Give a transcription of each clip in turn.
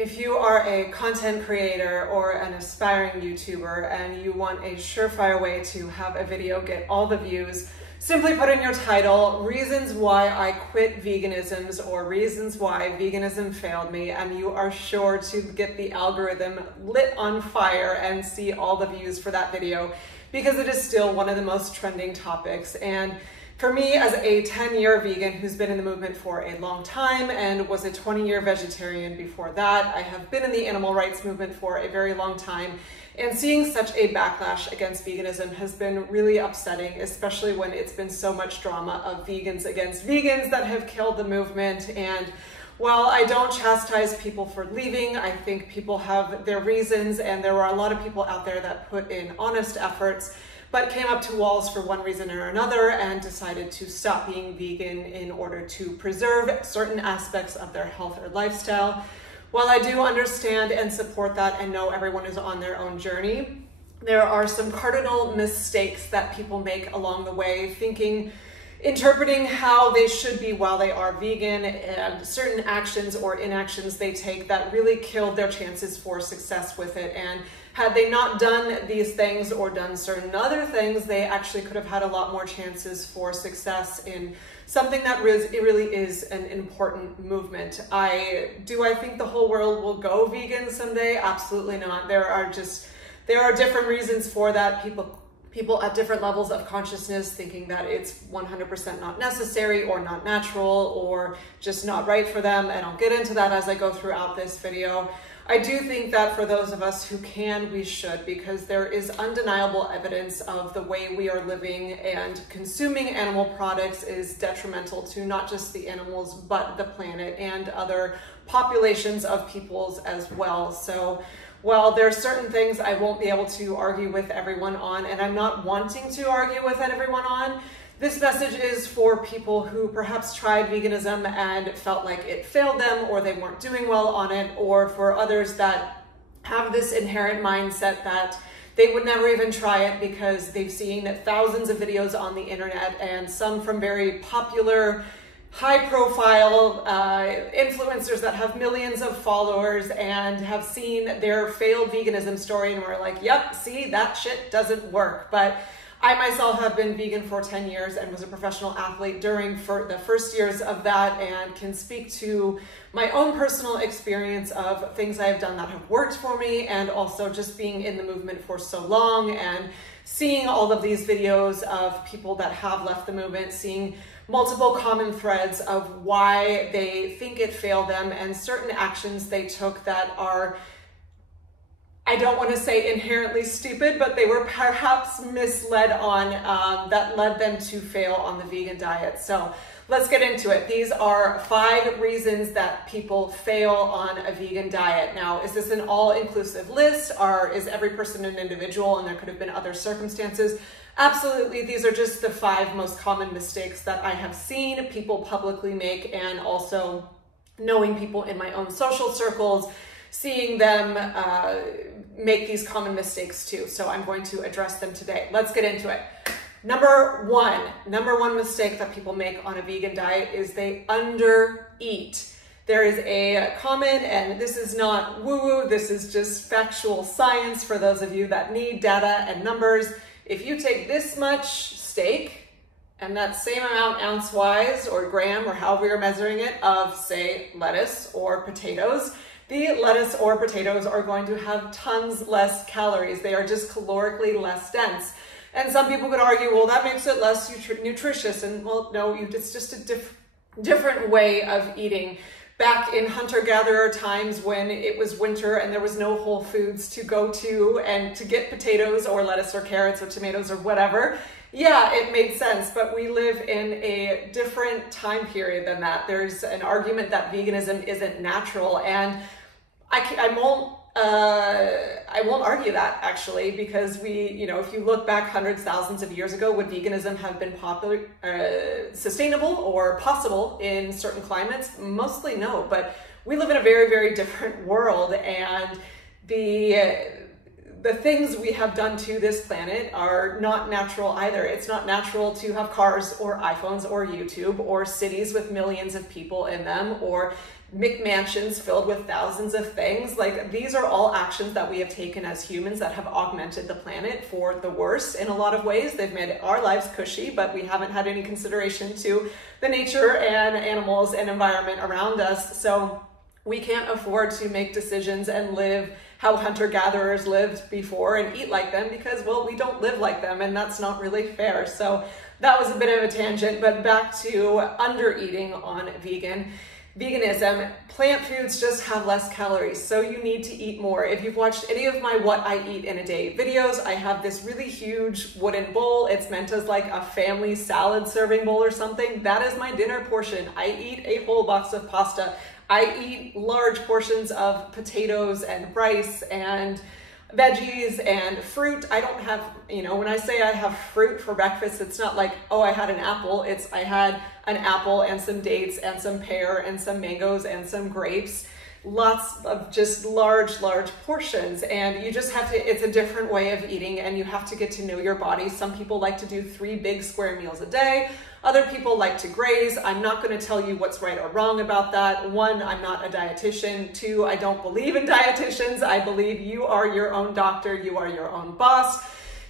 If you are a content creator or an aspiring YouTuber and you want a surefire way to have a video get all the views, simply put in your title, reasons why I quit veganisms or reasons why veganism failed me, and you are sure to get the algorithm lit on fire and see all the views for that video because it is still one of the most trending topics. And for me, as a 10-year vegan who's been in the movement for a long time and was a 20-year vegetarian before that, I have been in the animal rights movement for a very long time, and seeing such a backlash against veganism has been really upsetting, especially when it's been so much drama of vegans against vegans that have killed the movement. And while I don't chastise people for leaving, I think people have their reasons, and there were a lot of people out there that put in honest efforts but came up to walls for one reason or another and decided to stop being vegan in order to preserve certain aspects of their health or lifestyle. While I do understand and support that and know everyone is on their own journey, there are some cardinal mistakes that people make along the way, interpreting how they should be while they are vegan, and certain actions or inactions they take that really killed their chances for success with it. And had they not done these things or done certain other things, they actually could have had a lot more chances for success in something that really is an important movement. Do I think the whole world will go vegan someday? Absolutely not. There are different reasons for that. People at different levels of consciousness thinking that it's 100% not necessary or not natural or just not right for them. And I'll get into that as I go throughout this video. I do think that for those of us who can, we should, because there is undeniable evidence of the way we are living, and consuming animal products is detrimental to not just the animals, but the planet and other populations of peoples as well. So while there are certain things I won't be able to argue with everyone on, and I'm not wanting to argue with everyone on, this message is for people who perhaps tried veganism and felt like it failed them or they weren't doing well on it, or for others that have this inherent mindset that they would never even try it because they've seen thousands of videos on the internet, and some from very popular high-profile influencers that have millions of followers and have seen their failed veganism story and were like, yep, see, that shit doesn't work. But I myself have been vegan for 10 years and was a professional athlete during the first years of that, and can speak to my own personal experience of things I have done that have worked for me, and also just being in the movement for so long and seeing all of these videos of people that have left the movement, seeing multiple common threads of why they think it failed them and certain actions they took that are, I don't want to say inherently stupid, but they were perhaps misled on, that led them to fail on the vegan diet. So let's get into it. These are 5 reasons that people fail on a vegan diet. Now, is this an all-inclusive list, or is every person an individual and there could have been other circumstances? Absolutely, these are just the 5 most common mistakes that I have seen people publicly make, and also knowing people in my own social circles, seeing them make these common mistakes too. So I'm going to address them today. Let's get into it. Number one mistake that people make on a vegan diet is they undereat. There is a common, and this is not woo-woo, this is just factual science for those of you that need data and numbers. If you take this much steak and that same amount ounce-wise or gram or however you're measuring it of, say, lettuce or potatoes, the lettuce or potatoes are going to have tons less calories. They are just calorically less dense. And some people could argue, well, that makes it less nutritious. And well, no, it's just a different way of eating. Back in hunter-gatherer times when it was winter and there was no Whole Foods to go to and to get potatoes or lettuce or carrots or tomatoes or whatever, yeah, it made sense. But we live in a different time period than that. There's an argument that veganism isn't natural, and I won't argue that, actually, because if you look back hundreds, thousands of years ago, would veganism have been sustainable or possible in certain climates? Mostly no, but we live in a very, very different world, and the things we have done to this planet are not natural either. It's not natural to have cars or iPhones or YouTube or cities with millions of people in them or McMansions filled with thousands of things. Like, these are all actions that we have taken as humans that have augmented the planet for the worse in a lot of ways. They've made our lives cushy, but we haven't had any consideration to the nature and animals and environment around us. So we can't afford to make decisions and live how hunter-gatherers lived before and eat like them because, well, we don't live like them, and that's not really fair. So that was a bit of a tangent, but back to under-eating on veganism. Plant foods just have less calories, so you need to eat more. If you've watched any of my What I Eat in a Day videos, I have this really huge wooden bowl. It's meant as like a family salad serving bowl or something. That is my dinner portion. I eat a whole box of pasta. I eat large portions of potatoes and rice and veggies and fruit. I don't have, when I say I have fruit for breakfast, it's not like, oh, I had an apple. It's I had an apple and some dates and some pear and some mangoes and some grapes. Lots of just large portions. And you just have to, it's a different way of eating, and you have to get to know your body. Some people like to do 3 big square meals a day. Other people like to graze. I'm not going to tell you what's right or wrong about that. 1, I'm not a dietitian. 2, I don't believe in dietitians. I believe you are your own doctor. You are your own boss.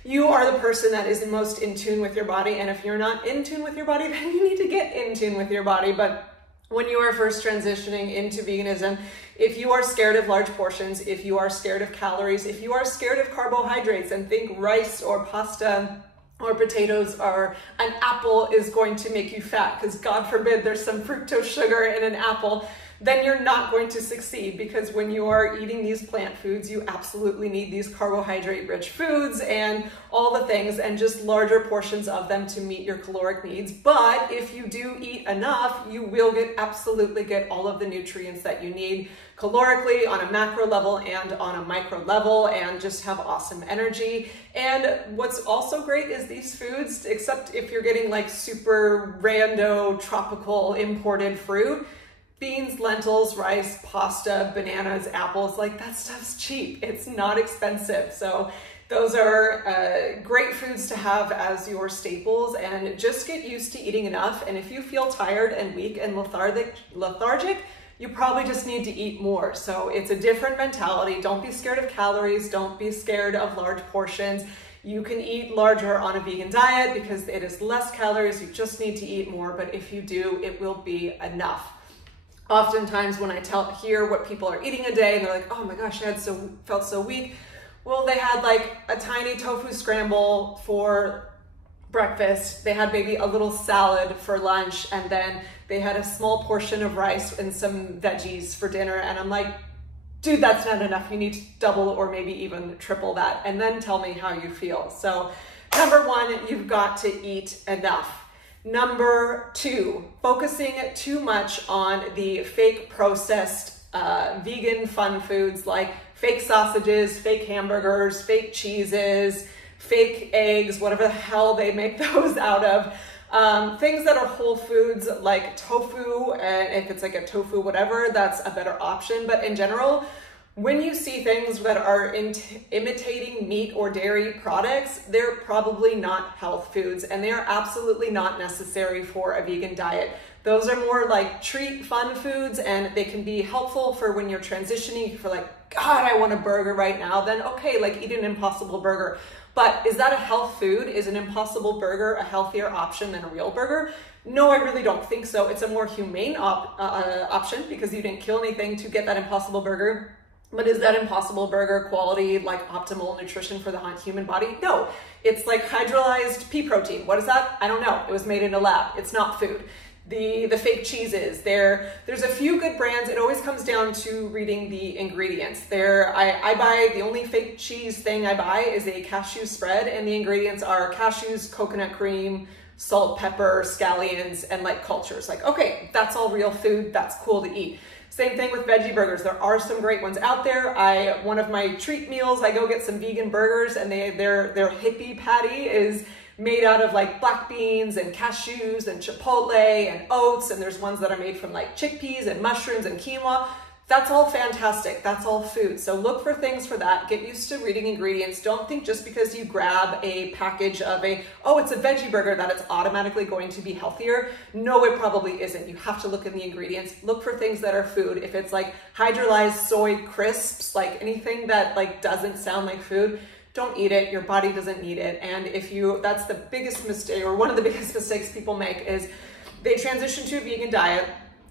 You are the person that is most in tune with your body. And if you're not in tune with your body, then you need to get in tune with your body. But when you are first transitioning into veganism, if you are scared of large portions, if you are scared of calories, if you are scared of carbohydrates and think rice or pasta or potatoes or an apple is going to make you fat, because God forbid there's some fructose sugar in an apple, then you're not going to succeed, because when you are eating these plant foods, you absolutely need these carbohydrate-rich foods and all the things, and just larger portions of them to meet your caloric needs. But if you do eat enough, you will absolutely get all of the nutrients that you need calorically on a macro level and on a micro level, and just have awesome energy. And what's also great is these foods, except if you're getting like super rando tropical imported fruit, beans, lentils, rice, pasta, bananas, apples, like that stuff's cheap. It's not expensive. So those are great foods to have as your staples, and just get used to eating enough. And if you feel tired and weak and lethargic, you probably just need to eat more. So it's a different mentality. Don't be scared of calories. Don't be scared of large portions. You can eat larger on a vegan diet because it is less calories. You just need to eat more. But if you do, it will be enough. Oftentimes when I hear what people are eating a day, and they're like, oh my gosh, I felt so weak. Well, they had like a tiny tofu scramble for breakfast. They had maybe a little salad for lunch, and then they had a small portion of rice and some veggies for dinner. And I'm like, dude, that's not enough. You need to double or maybe even triple that, and then tell me how you feel. So number 1, you've got to eat enough. Number 2, focusing too much on the fake processed vegan fun foods like fake sausages, fake hamburgers, fake cheeses, fake eggs, whatever the hell they make those out of. Things that are whole foods like tofu, and if it's like a tofu whatever, that's a better option. But in general, when you see things that are imitating meat or dairy products, they're probably not health foods, and they are absolutely not necessary for a vegan diet. Those are more like treat fun foods, and they can be helpful for when you're transitioning. For like, God, I want a burger right now, then okay, like eat an Impossible Burger. But is that a health food? Is an Impossible Burger a healthier option than a real burger? No, I really don't think so. It's a more humane option because you didn't kill anything to get that Impossible Burger. But is that Impossible Burger quality, like optimal nutrition for the human body? No, it's like hydrolyzed pea protein. What is that? I don't know. It was made in a lab. It's not food. The fake cheeses, there's a few good brands. It always comes down to reading the ingredients. I buy, the only fake cheese thing I buy is a cashew spread, and the ingredients are cashews, coconut cream, salt, pepper, scallions, and like cultures. Like, okay, that's all real food. That's cool to eat. Same thing with veggie burgers. There are some great ones out there. One of my treat meals, I go get some vegan burgers, and their hippie patty is made out of like black beans and cashews and chipotle and oats, and there's ones that are made from like chickpeas and mushrooms and quinoa. That's all fantastic. That's all food. So look for things for that. Get used to reading ingredients. Don't think just because you grab a package of it's a veggie burger that it's automatically going to be healthier. No, it probably isn't. You have to look in the ingredients. Look for things that are food. If it's like hydrolyzed soy crisps, like anything that like doesn't sound like food, don't eat it. Your body doesn't need it. And that's the biggest mistake, or one of the biggest mistakes people make, is they transition to a vegan diet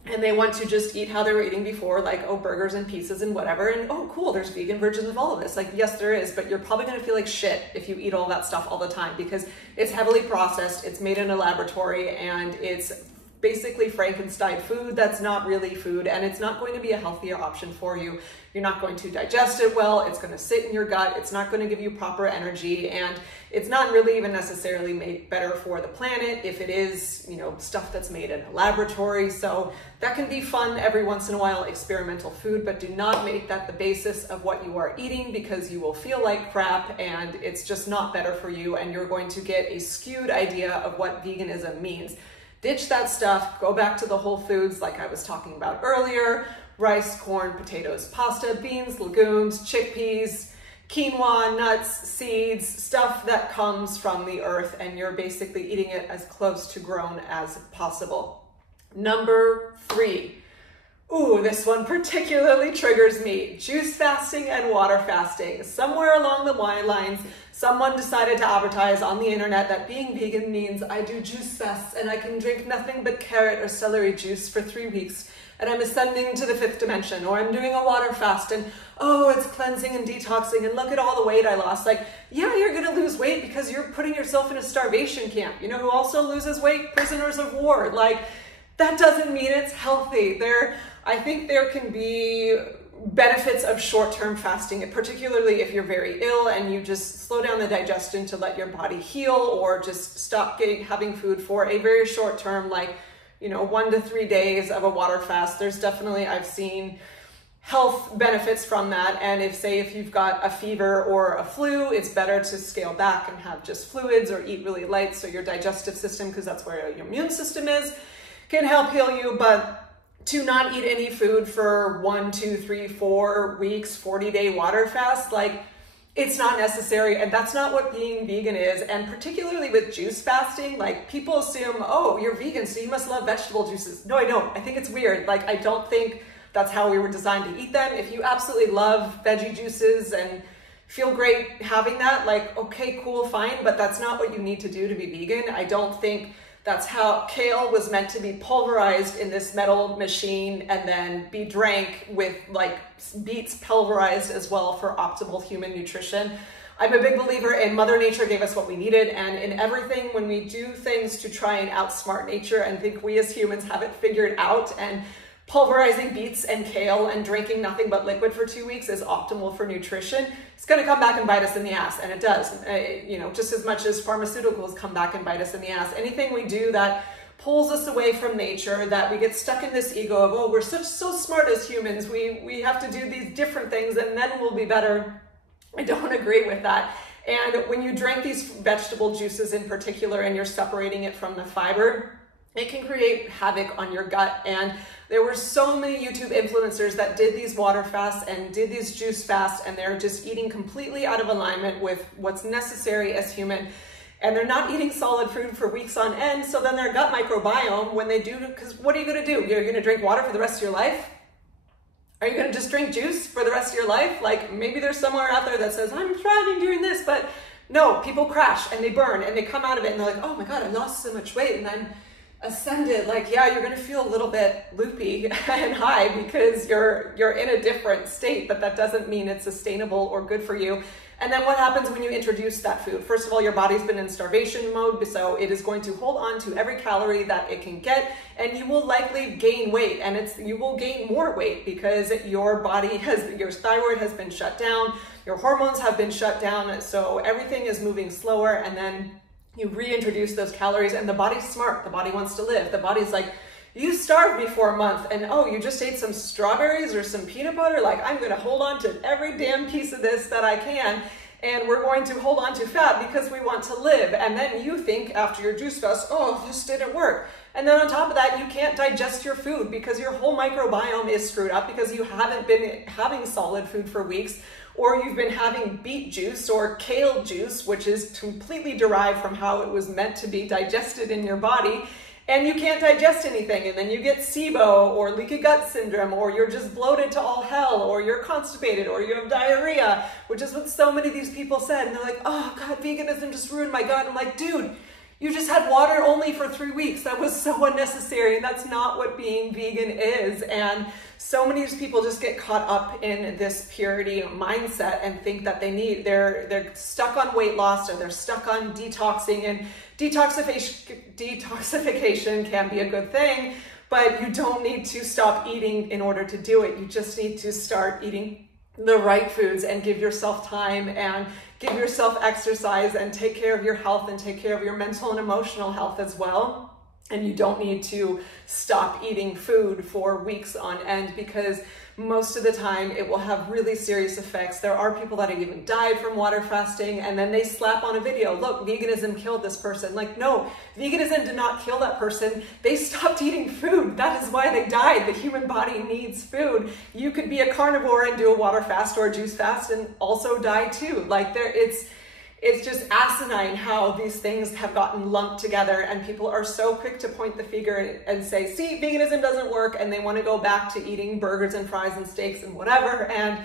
and they want to just eat how they were eating before, like, burgers and pizzas and whatever. And cool, there's vegan versions of all of this. Like, yes, there is, but you're probably gonna feel like shit if you eat all that stuff all the time, because it's heavily processed, it's made in a laboratory, and it's basically Frankenstein food that's not really food, and it's not going to be a healthier option for you. You're not going to digest it well, it's going to sit in your gut, it's not going to give you proper energy, and it's not really even necessarily made better for the planet if it is, stuff that's made in a laboratory. So that can be fun every once in a while, experimental food, but do not make that the basis of what you are eating, because you will feel like crap and it's just not better for you, and you're going to get a skewed idea of what veganism means. Ditch that stuff, go back to the whole foods like I was talking about earlier: rice, corn, potatoes, pasta, beans, legumes, chickpeas, quinoa, nuts, seeds, stuff that comes from the earth, and you're basically eating it as close to grown as possible. Number 3. Ooh, this one particularly triggers me. Juice fasting and water fasting. Somewhere along the lines, someone decided to advertise on the internet that being vegan means I do juice fasts and I can drink nothing but carrot or celery juice for 3 weeks, and I'm ascending to the 5th dimension, or I'm doing a water fast and it's cleansing and detoxing, and look at all the weight I lost. Like, yeah, you're gonna lose weight because you're putting yourself in a starvation camp. You know who also loses weight? Prisoners of war. Like, that doesn't mean it's healthy. I think there can be benefits of short-term fasting, particularly if you're very ill and you just slow down the digestion to let your body heal, or just stop having food for a very short term, like 1 to 3 days of a water fast. There's definitely, I've seen health benefits from that. And if you've got a fever or a flu, it's better to scale back and have just fluids or eat really light, so your digestive system, because that's where your immune system is, can help heal you. But to not eat any food for 1, 2, 3, 4 weeks, 40-day water fast, like, it's not necessary. And that's not what being vegan is. And particularly with juice fasting, like, people assume, you're vegan, so you must love vegetable juices. No, I don't. I think it's weird. Like, I don't think that's how we were designed to eat them. If you absolutely love veggie juices and feel great having that, like, okay, cool, fine, but that's not what you need to do to be vegan. I don't think that's how kale was meant to be pulverized in this metal machine and then be drank with, like, beets pulverized as well for optimal human nutrition. I'm a big believer in Mother Nature gave us what we needed, and in everything, when we do things to try and outsmart nature and think we as humans have it figured out, and pulverizing beets and kale and drinking nothing but liquid for 2 weeks is optimal for nutrition, it's going to come back and bite us in the ass. And it does, just as much as pharmaceuticals come back and bite us in the ass. Anything we do that pulls us away from nature, that we get stuck in this ego of, we're so smart as humans, we have to do these different things and then we'll be better. I don't agree with that. And when you drink these vegetable juices in particular and you're separating it from the fiber, it can create havoc on your gut. And there were so many YouTube influencers that did these water fasts and did these juice fasts, and they're just eating completely out of alignment with what's necessary as human. And they're not eating solid food for weeks on end. So then their gut microbiome, when they do, because what are you going to do? You're going to drink water for the rest of your life? Are you going to just drink juice for the rest of your life? Like, maybe there's somewhere out there that says, I'm thriving doing this, but no, people crash and they burn and they come out of it and they're like, oh my God, I lost so much weight. And then ascended, like, yeah, you're going to feel a little bit loopy and high because you're in a different state, but that doesn't mean it's sustainable or good for you. And then what happens when you introduce that food? First of all, your body's been in starvation mode, so it is going to hold on to every calorie that it can get, and you will likely gain weight, and you will gain more weight because your thyroid has been shut down, your hormones have been shut down, so everything is moving slower, and then you reintroduce those calories, and the body's smart. The body wants to live. The body's like, you starved me for a month, and you just ate some strawberries or some peanut butter. Like, I'm going to hold on to every damn piece of this that I can, and we're going to hold on to fat because we want to live. And then you think after your juice fast, this didn't work. And then on top of that, you can't digest your food because your whole microbiome is screwed up because you haven't been having solid food for weeks, or you've been having beet juice or kale juice, which is completely derived from how it was meant to be digested in your body, and you can't digest anything, and then you get SIBO or leaky gut syndrome, or you're just bloated to all hell, or you're constipated, or you have diarrhea, which is what so many of these people said. And they're like, oh God, veganism just ruined my gut. I'm like, dude, you just had water only for 3 weeks. That was so unnecessary, and that's not what being vegan is. And so many of these people just get caught up in this purity mindset and think that they're stuck on weight loss, or they're stuck on detoxing. And detoxification can be a good thing, but you don't need to stop eating in order to do it. You just need to start eating the right foods and give yourself time and give yourself exercise and take care of your health and take care of your mental and emotional health as well. And you don't need to stop eating food for weeks on end, because most of the time it will have really serious effects. There are people that have even died from water fasting, and then they slap on a video, look, veganism killed this person. Like, no, veganism did not kill that person. They stopped eating food. That is why they died. The human body needs food. You could be a carnivore and do a water fast or a juice fast and also die too. Like, it's just asinine how these things have gotten lumped together, and people are so quick to point the finger and say, see, veganism doesn't work, and they want to go back to eating burgers and fries and steaks and whatever. And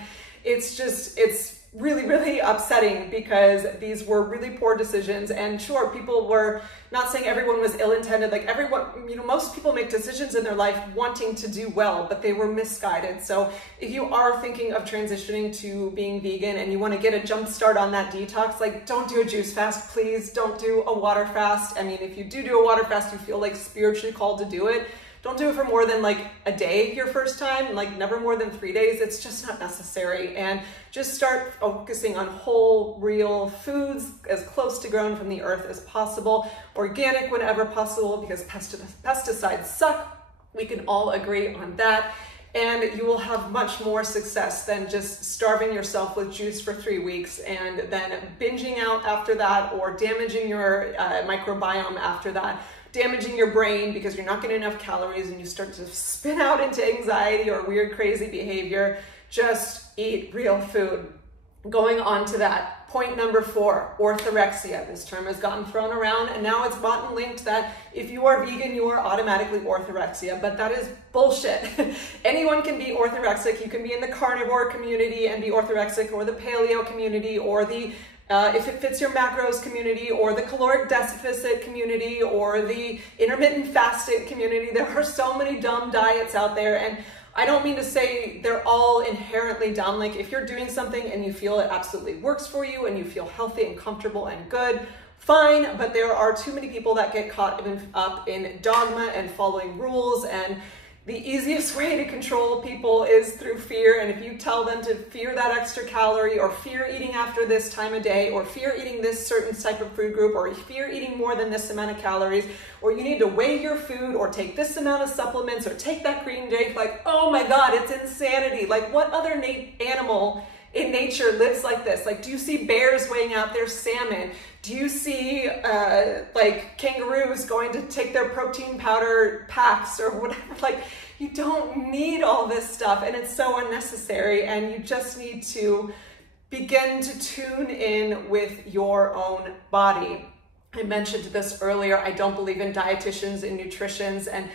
it's really, really upsetting, because these were really poor decisions. And sure, people were not saying everyone was ill-intended. Like, everyone, most people make decisions in their life wanting to do well, but they were misguided. So if you are thinking of transitioning to being vegan and you want to get a jump start on that detox, like, don't do a juice fast, please. Don't do a water fast. I mean, if you do a water fast, you feel like spiritually called to do it. Don't do it for more than like a day your first time, like never more than 3 days. It's just not necessary. And just start focusing on whole, real foods, as close to grown from the earth as possible, organic whenever possible, because pesticides suck. We can all agree on that. And you will have much more success than just starving yourself with juice for 3 weeks and then binging out after that, or damaging your microbiome after that, damaging your brain because you're not getting enough calories and you start to spin out into anxiety or weird, crazy behavior. Just eat real food. Going on to that, point number 4, orthorexia. This term has gotten thrown around, and now it's gotten linked that if you are vegan, you are automatically orthorexia, but that is bullshit. Anyone can be orthorexic. You can be in the carnivore community and be orthorexic, or the paleo community, or the if it fits your macros community, or the caloric deficit community, or the intermittent fasting community. There are so many dumb diets out there, and I don't mean to say they're all inherently dumb. Like, if you're doing something and you feel it absolutely works for you and you feel healthy and comfortable and good, fine, but there are too many people that get caught up in dogma and following rules, and the easiest way to control people is through fear. And if you tell them to fear that extra calorie, or fear eating after this time of day, or fear eating this certain type of food group, or fear eating more than this amount of calories, or you need to weigh your food, or take this amount of supplements, or take that green drink, like, oh my God, it's insanity. Like, what other animal in nature lives like this? Like, do you see bears weighing out their salmon? Do you see like kangaroos going to take their protein powder packs or whatever? Like, you don't need all this stuff, and it's so unnecessary, and you just need to begin to tune in with your own body. I mentioned this earlier. I don't believe in dietitians and nutritionists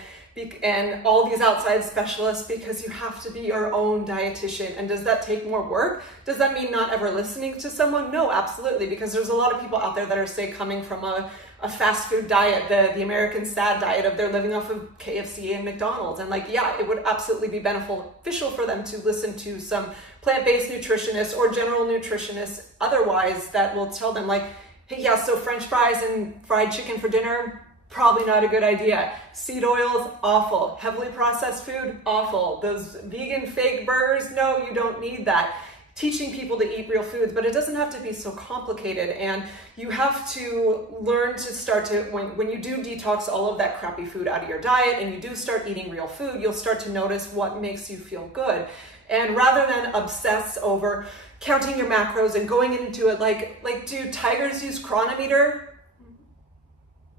and all these outside specialists, because you have to be your own dietitian. And does that take more work? Does that mean not ever listening to someone? No, absolutely, because there's a lot of people out there that are, say, coming from a fast food diet, the American sad diet of they're living off of KFC and McDonald's. And like, yeah, it would absolutely be beneficial for them to listen to some plant-based nutritionists or general nutritionists otherwise that will tell them, like, hey, yeah, so French fries and fried chicken for dinner, probably not a good idea. Seed oils, awful. Heavily processed food, awful. Those vegan fake burgers, no, you don't need that. Teaching people to eat real foods, but it doesn't have to be so complicated. And you have to learn to start to, when you do detox all of that crappy food out of your diet and you do start eating real food, you'll start to notice what makes you feel good. And rather than obsess over counting your macros and going into it like, dude, tigers use chronometer?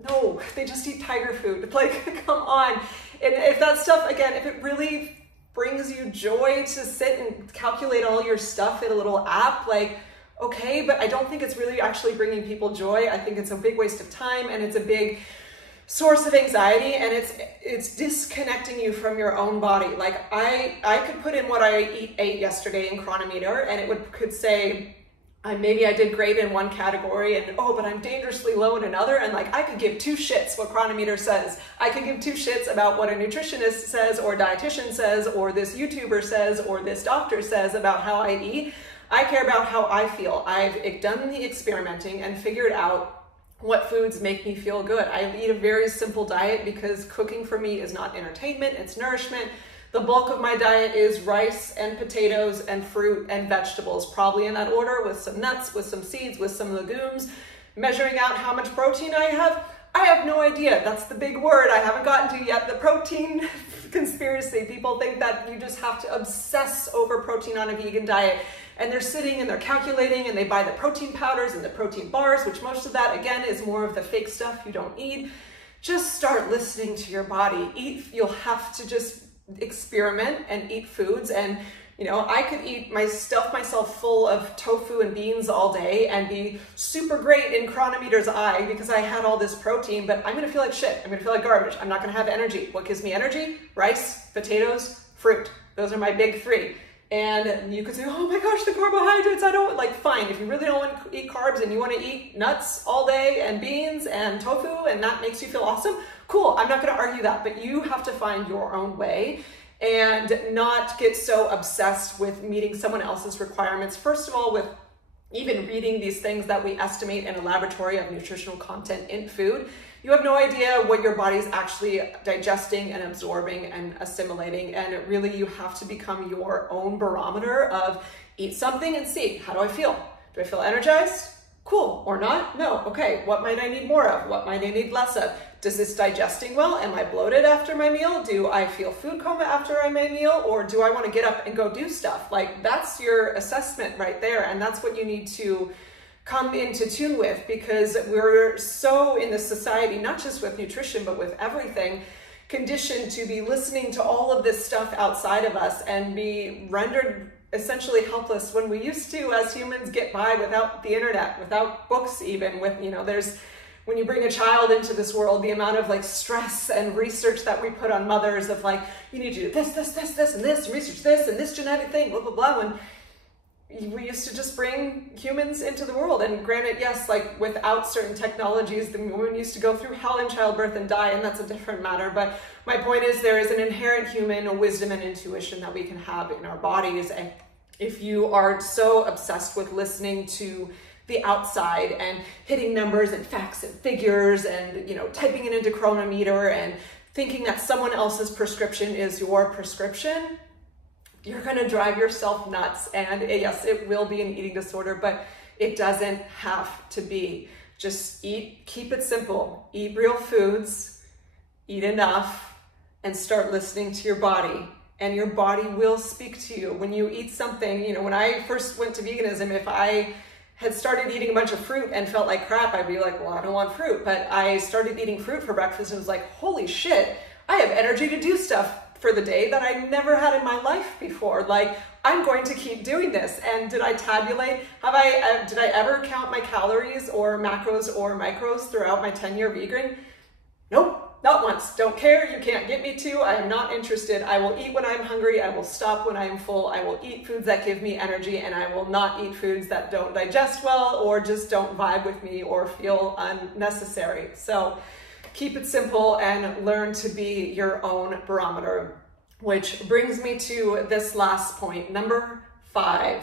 No, they just eat tiger food. Like, come on. And if that stuff, again, if it really brings you joy to sit and calculate all your stuff in a little app, like, okay, but I don't think it's really actually bringing people joy. I think it's a big waste of time, and it's a big source of anxiety, and it's disconnecting you from your own body. Like, I could put in what I ate yesterday in Chronometer, and it could say, maybe I did great in one category, and oh, but I'm dangerously low in another, and like, I could give two shits what Chronometer says. I could give two shits about what a nutritionist says, or dietitian says, or this YouTuber says, or this doctor says about how I eat. I care about how I feel. I've done the experimenting and figured out what foods make me feel good. I eat a very simple diet because cooking for me is not entertainment, it's nourishment. The bulk of my diet is rice and potatoes and fruit and vegetables, probably in that order, with some nuts, with some seeds, with some legumes. Measuring out how much protein I have no idea. That's the big word I haven't gotten to yet, the protein conspiracy. People think that you just have to obsess over protein on a vegan diet, and they're sitting and they're calculating, and they buy the protein powders and the protein bars, which most of that, again, is more of the fake stuff you don't need. Just start listening to your body. You'll have to just experiment and eat foods. And you know, I could stuff myself full of tofu and beans all day and be super great in Chronometer's eye because I had all this protein, but I'm gonna feel like shit. I'm gonna feel like garbage. I'm not gonna have energy. What gives me energy? Rice, potatoes, fruit. Those are my big three. And you could say, oh my gosh, the carbohydrates, I don't, like, fine. If you really don't want to eat carbs and you want to eat nuts all day and beans and tofu and that makes you feel awesome, cool. I'm not going to argue that, but you have to find your own way and not get so obsessed with meeting someone else's requirements. First of all, with even reading these things that we estimate in a laboratory of nutritional content in food, you have no idea what your body's actually digesting and absorbing and assimilating. And really, you have to become your own barometer of eat something and see, how do I feel? Do I feel energized? Cool. Or not? No. Okay. What might I need more of? What might I need less of? Does this digesting well? Am I bloated after my meal? Do I feel food coma after my meal? Or do I want to get up and go do stuff? Like, that's your assessment right there. And that's what you need to come into tune with, because we're so in this society, not just with nutrition, but with everything, conditioned to be listening to all of this stuff outside of us and be rendered essentially helpless when we used to, as humans, get by without the internet, without books even, with, you know, when you bring a child into this world, the amount of like stress and research that we put on mothers of like, you need to do this, this, this, this, and this, research this, and this genetic thing, blah, blah, blah, when we used to just bring humans into the world. And granted, yes, like without certain technologies, the women used to go through hell in childbirth and die, and that's a different matter. But my point is, there is an inherent human wisdom and intuition that we can have in our bodies. And if you are so obsessed with listening to the outside and hitting numbers and facts and figures and, you know, typing it into Chronometer and thinking that someone else's prescription is your prescription, you're going to drive yourself nuts. And yes, it will be an eating disorder, but it doesn't have to be. Just eat, keep it simple, eat real foods, eat enough, and start listening to your body. And your body will speak to you. When you eat something, you know, when I first went to veganism, if I had started eating a bunch of fruit and felt like crap, I'd be like, well, I don't want fruit. But I started eating fruit for breakfast and was like, holy shit, I have energy to do stuff for the day that I never had in my life before. Like, I'm going to keep doing this. And did I tabulate? Did I ever count my calories or macros or micros throughout my 10-year vegan? Nope, not once. Don't care. You can't get me to. I am not interested. I will eat when I'm hungry. I will stop when I'm full. I will eat foods that give me energy, and I will not eat foods that don't digest well or just don't vibe with me or feel unnecessary. So keep it simple and learn to be your own barometer, which brings me to this last point, number 5.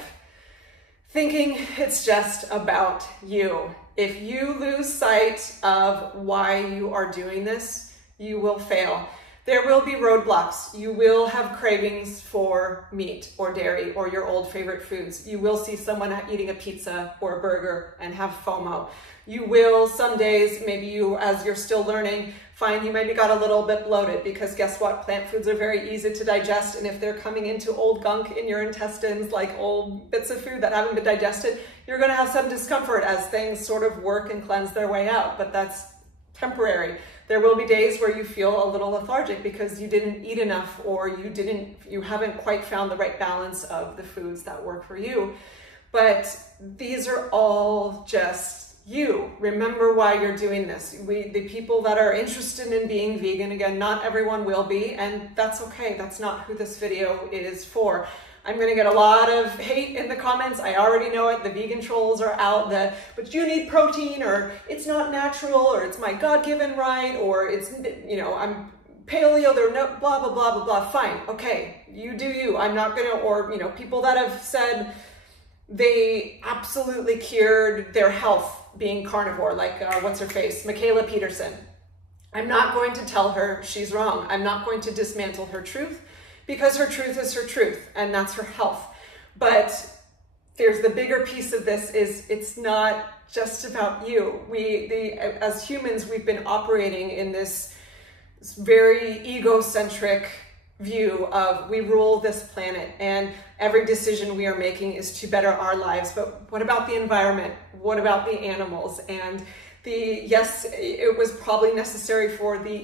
Thinking it's just about you. If you lose sight of why you are doing this, you will fail. There will be roadblocks. You will have cravings for meat or dairy or your old favorite foods. You will see someone eating a pizza or a burger and have FOMO. You will, some days, maybe you, as you're still learning, find you maybe got a little bit bloated, because guess what? Plant foods are very easy to digest, and if they're coming into old gunk in your intestines, like old bits of food that haven't been digested, you're gonna have some discomfort as things sort of work and cleanse their way out. But that's temporary. There will be days where you feel a little lethargic because you didn't eat enough, or you haven't quite found the right balance of the foods that work for you. But these are all just you. Remember why you're doing this. The people that are interested in being vegan, again, not everyone will be, and that's okay. That's not who this video is for. I'm going to get a lot of hate in the comments. I already know it. The vegan trolls are out. But you need protein, or it's not natural, or it's my God-given right, or it's, I'm paleo, they're no, blah, blah, blah, blah, blah. Fine. Okay. You do you. I'm not going to, or, people that have said they absolutely cured their health being carnivore, like what's her face? Michaela Peterson. I'm not going to tell her she's wrong. I'm not going to dismantle her truth, because her truth is her truth, and that's her health. But there's the bigger piece of this is it's not just about you. As humans, we've been operating in this very egocentric view of we rule this planet, and every decision we are making is to better our lives. But what about the environment? What about the animals? And yes, it was probably necessary for the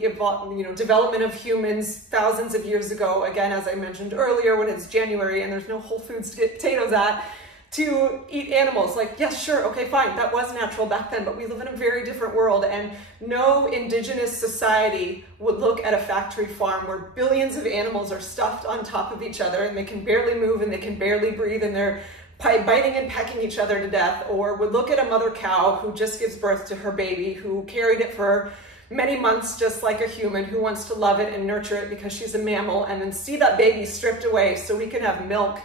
development of humans thousands of years ago. Again, as I mentioned earlier, when it's January and there's no Whole Foods to get potatoes at, to eat animals. Like, yes, sure, okay, fine. That was natural back then, but we live in a very different world, and no indigenous society would look at a factory farm where billions of animals are stuffed on top of each other and they can barely move and they can barely breathe and they're biting and pecking each other to death, or would look at a mother cow who just gives birth to her baby, who carried it for many months just like a human, who wants to love it and nurture it because she's a mammal, and then see that baby stripped away so we can have milk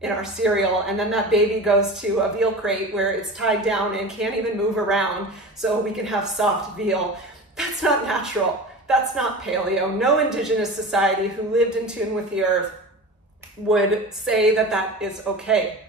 in our cereal, and then that baby goes to a veal crate where it's tied down and can't even move around so we can have soft veal. That's not natural. That's not paleo. No indigenous society who lived in tune with the earth would say that that is okay.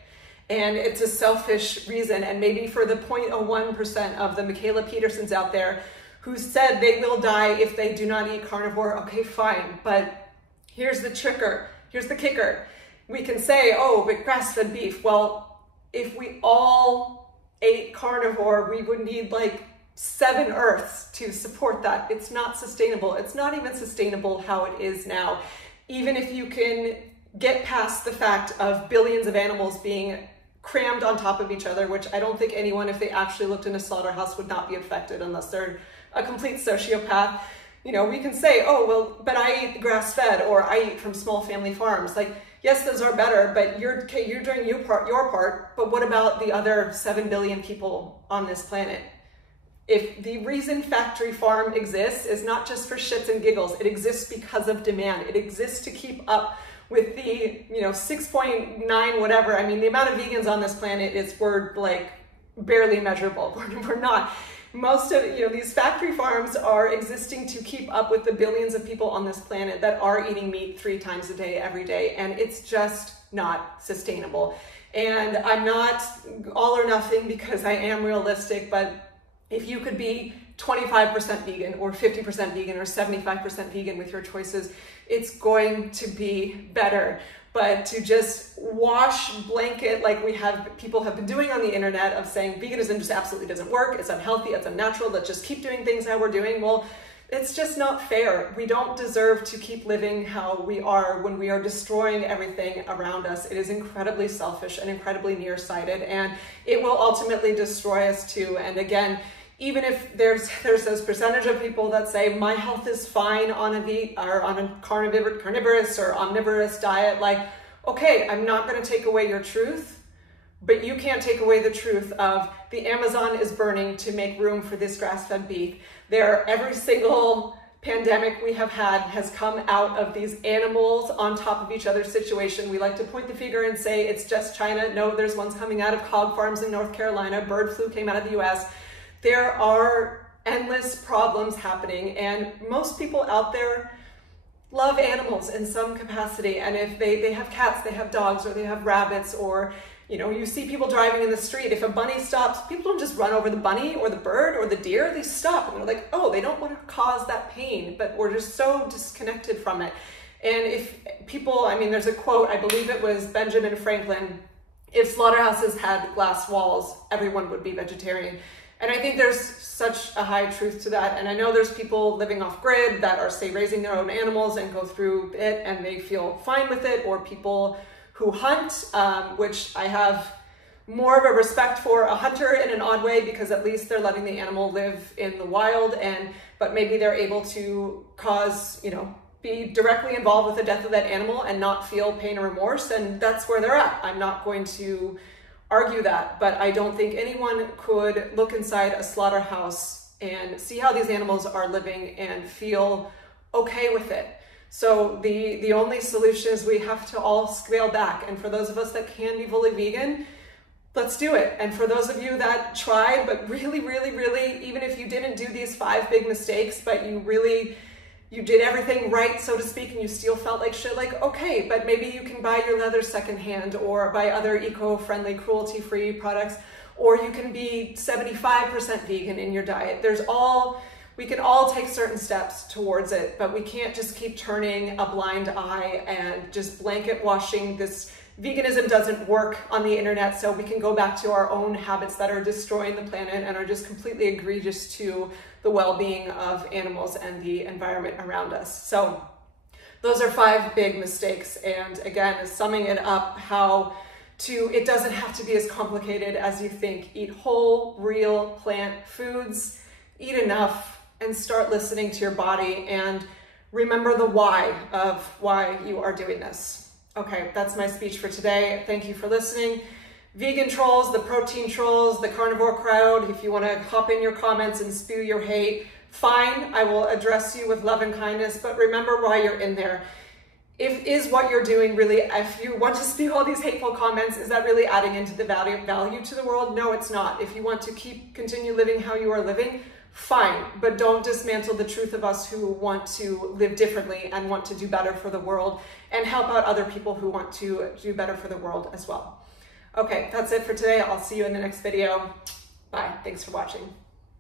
And it's a selfish reason. And maybe for the 0.01% of the Michaela Petersons out there who said they will die if they do not eat carnivore, okay, fine. But here's the kicker. We can say, oh, but grass-fed beef. Well, if we all ate carnivore, we would need like 7 Earths to support that. It's not sustainable. It's not even sustainable how it is now. Even if you can get past the fact of billions of animals being crammed on top of each other, which I don't think anyone, if they actually looked in a slaughterhouse, would not be affected unless they're a complete sociopath. We can say, oh, well, but I eat grass-fed, or I eat from small family farms. Like, yes, those are better, but you're doing your part, but what about the other 7 billion people on this planet? If the reason factory farm exists is not just for shits and giggles, it exists because of demand. It exists to keep up with the 6.9 whatever. I mean, the amount of vegans on this planet is, we're like barely measurable. We're not. Most of these factory farms are existing to keep up with the billions of people on this planet that are eating meat 3 times a day, every day, and it's just not sustainable. And I'm not all or nothing, because I am realistic, but if you could be 25% vegan or 50% vegan or 75% vegan with your choices, it's going to be better. But to just wash blanket like people have been doing on the internet of saying veganism just absolutely doesn't work, it's unhealthy, it's unnatural, let's just keep doing things how we're doing. Well, it's just not fair. We don't deserve to keep living how we are when we are destroying everything around us. It is incredibly selfish and incredibly nearsighted, and it will ultimately destroy us too. And again, even if there's those percentage of people that say my health is fine on a carnivorous or omnivorous diet, like, okay, I'm not going to take away your truth, but you can't take away the truth of the Amazon is burning to make room for this grass-fed beef. Every single pandemic we have had has come out of these animals on top of each other situation. We like to point the finger and say it's just China. No, there's ones coming out of hog farms in North Carolina. Bird flu came out of the US. There are endless problems happening, and most people out there love animals in some capacity. And if they have cats, they have dogs, or they have rabbits, or you see people driving in the street. If a bunny stops, people don't just run over the bunny or the bird or the deer. They stop and they're like, oh, they don't want to cause that pain, but we're just so disconnected from it. And if people, there's a quote, I believe it was Benjamin Franklin, if slaughterhouses had glass walls, everyone would be vegetarian. And I think there's such a high truth to that. And I know there's people living off grid that are, say, raising their own animals and go through it and they feel fine with it, or people who hunt, which I have more of a respect for a hunter in an odd way, because at least they're letting the animal live in the wild, but maybe they're able to cause, be directly involved with the death of that animal and not feel pain or remorse, and that's where they're at. I'm not going to argue that, but I don't think anyone could look inside a slaughterhouse and see how these animals are living and feel okay with it. So the only solution is we have to all scale back. And for those of us that can be fully vegan, let's do it. And for those of you that tried, but really, even if you didn't do these 5 big mistakes, but you did everything right, so to speak, and you still felt like shit, like, okay, but maybe you can buy your leather secondhand or buy other eco-friendly, cruelty-free products, or you can be 75% vegan in your diet. We can all take certain steps towards it, but we can't just keep turning a blind eye and just blanket washing this. Veganism doesn't work on the internet, so we can go back to our own habits that are destroying the planet and are just completely egregious to the well-being of animals and the environment around us. So those are 5 big mistakes. And again, summing it up, it doesn't have to be as complicated as you think. Eat whole, real plant foods, eat enough, and start listening to your body, and remember the why of why you are doing this. Okay, that's my speech for today. Thank you for listening. Vegan trolls, the protein trolls, the carnivore crowd, if you want to hop in your comments and spew your hate, fine, I will address you with love and kindness, but remember why you're in there. Is what you're doing really, if you want to spew all these hateful comments, is that really adding into the value to the world? No, it's not. If you want to continue living how you are living, fine, but don't dismantle the truth of us who want to live differently and want to do better for the world and help out other people who want to do better for the world as well. Okay, that's it for today. I'll see you in the next video. Bye. Thanks for watching.